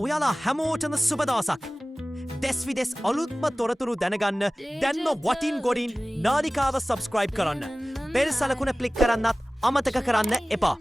ඔයාලා හැමෝටම සුබ දවසක්. දෙස් විදෙස් අලුත්ම තොරතුරු දැනගන්න දැන්ම වටින් ගොඩින් නාලිකාව සබස්ක්‍රයිබ් කරන්න. බෙල් සලකුණ ක්ලික් කරන්නත් අමතක කරන්න එපා.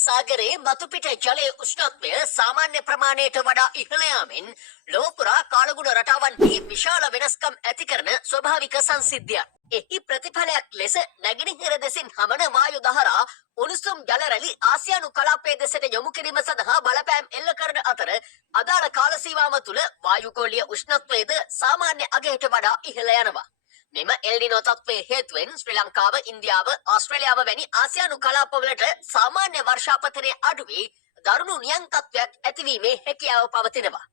සාගරයේ මතුපිට ජලයේ උෂ්ණත්වය සාමාන්‍ය ප්‍රමාණයට වඩා ඉහළ යාමෙන් ලොව පුරා කාලගුණ රටාවන්හි විශාල වෙනස්කම් ඇති කරන ස්වභාවික සංසිද්ධියක්. එහි ප්‍රතිඵලයක් ලෙස නැගෙනහිර දෙසින් හමන වායු දහරා උණුසුම් ජල රැලි ආසියානු කලාපයේ දෙසට යොමු කිරීම සඳහා බලපෑම් එල්ල කරන අතර අදාළ කාල සීමාව තුළ වායුගෝලීය උෂ්ණත්වයද සාමාන්‍ය අගයට වඩා ඉහළ යනවා. මෙම එල්නිනෝ තත්ත්වයේ හේතුවෙන් ශ්‍රී ලංකාව, ඉන්දියාව, ආස්ට්‍රේලියාව වැනි ආසියානු කලාපවලට සාමාන්‍ය වර්ෂාපතනය අඩු වී දරුණු නියං තත්ත්වයක් ඇතිවීමේ හැකියාව පවතිනවා.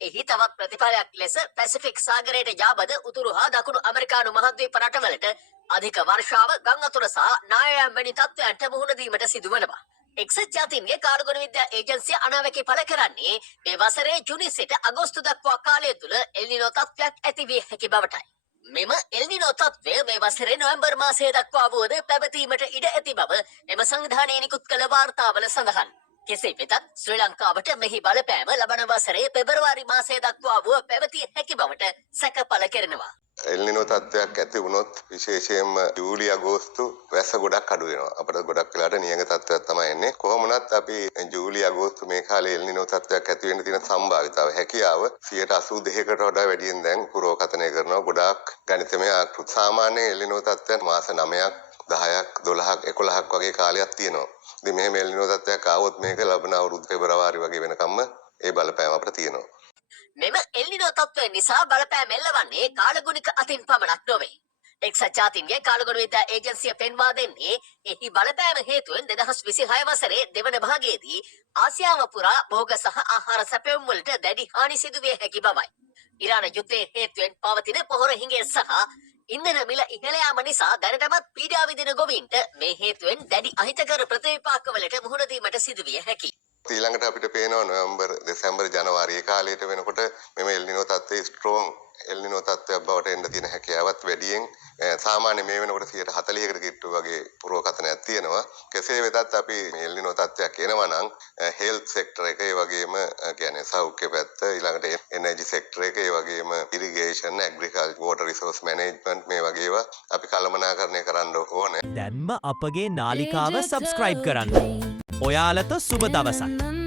එහි තවත් ප්‍රතිඵලයක් ලෙස පැසිෆික් සාගරයට යාබද උතුරු හා දකුණු ඇමරිකානු මහද්වීප රටවලට අධික වර්ෂාව, ගං අතුර සහ නායයන් වැනි තත්ත්වයන්ට මුහුණ දීමට සිදුවනවා. එක්සත් ජාතීන්ගේ කාර්ගුණ විද්‍යා ඒජන්සිය අනාවැකි පළ කරන්නේ මේ වසරේ ජුනි සිට අගෝස්තු දක්වා කාලය තුළ එල්නිනෝ තත්ත්වයක් ඇති විය හැකි බවටයි. මෙම එල්නිනෝ තත්ත්වය මේ වසරේ නොවැම්බර් මාසය දක්වා වුවද පැවතීමට ඉඩ ඇති බව එම සංවිධානයේ නිකුත් කළ වාර්තාවල සඳහන්. කෙසේ වෙතත් ශ්‍රී ලංකාවට මෙහි බලපෑම ලබන වසරේ පෙබරවාරි මාසය දක්වා වුව පැවතිය හැකි බවට සැක පළ කරනවා. එල්නිනෝ තත්ත්වයක් ඇති වුණොත් විශේෂයෙන්ම ජූලි අගෝස්තු වැස්ස ගොඩක් අඩු වෙනවා. අපිට ගොඩක් වෙලාට නියඟ තත්ත්වයක් තමයි එන්නේ. කොහොම වුණත් අපි ජූලි අගෝස්තු මේ කාලේ එල්නිනෝ තත්ත්වයක් ඇති වෙන්න තියෙන සම්භාවිතාව හැකියාව 82%කට වඩා වැඩියෙන් දැන් පුරෝකථනය කරනවා. ගොඩාක් ගණිතමය ආකෘති. සාමාන්‍ය එල්නිනෝ තත්ත්වයන් මාස 9ක් 10ක් 12ක් 11ක් වගේ කාලයක් තියෙනවා. ඉතින් මෙහෙම එල්නිනෝ තත්ත්වයක් ආවොත් මේක ලබන අවුරුදු පෙබරවාරි වගේ වෙනකම්ම ඒ බලපෑම අපිට තියෙනවා. මෙම එල්නිනෝ තත්ත්වය නිසා බලපෑම එල්ලවන්නේ කාලගුණික අතින් පමණක් නොවේ. එක්සත් ජාතීන්ගේ කාලගුණ විද්‍යා ඒජන්සිය පෙන්වා දෙන්නේ එහි බලපෑම හේතුවෙන් 2026 වසරේ දෙවන භාගයේදී ආසියාව පුරා භෝග සහ ආහාර සැපයුම් වලට දැඩි හානි සිදුවිය හැකි බවයි. ඉරාන යුද්ධයේ හේතුවෙන් පවතින පොහොර හිඟය සහ ඉන්ධන මිල ඉහළ යාම නිසා දැනටමත් පීඩා විඳින ගොවීන්ට මේ හේතුවෙන් දැඩි අහිතකර ප්‍රතිවිපාකවලට මුහුණ දීමට සිදුවිය හැකියි. ඊළඟට අපිට පේනවා නොවැම්බර්, දෙසැම්බර්, ජනවාරි ඒ කාලයට වෙනකොට මෙම එල්නිනෝ තත්ත්වයේ ස්ට්‍රෝං එල්නිනෝ තත්ත්වයක් බවට එන්න තියෙන හැකියාවත් වැඩියෙන් සාමාන්‍ය මේ වෙනකොට 40%කට කිට්ටු වගේ පුරෝකථනයක් තියෙනවා. කෙසේ වෙතත් අපි එල්නිනෝ තත්ත්වයක් එනවා නම් හෙල්ත් සෙක්ටර් එක, ඒ වගේම කියන්නේ සෞඛ්‍ය පැත්ත, ඊළඟට එනර්ජි සෙක්ටර් එක, ඒ වගේම irrigation, agriculture, water resource management මේ වගේ ඒවා අපි කළමනාකරණය කරන්න ඕනේ. දැන්ම අපගේ නාලිකාව සබස්ක්‍රයිබ් කරන්න. ඔයාලට සුබ දවසක්.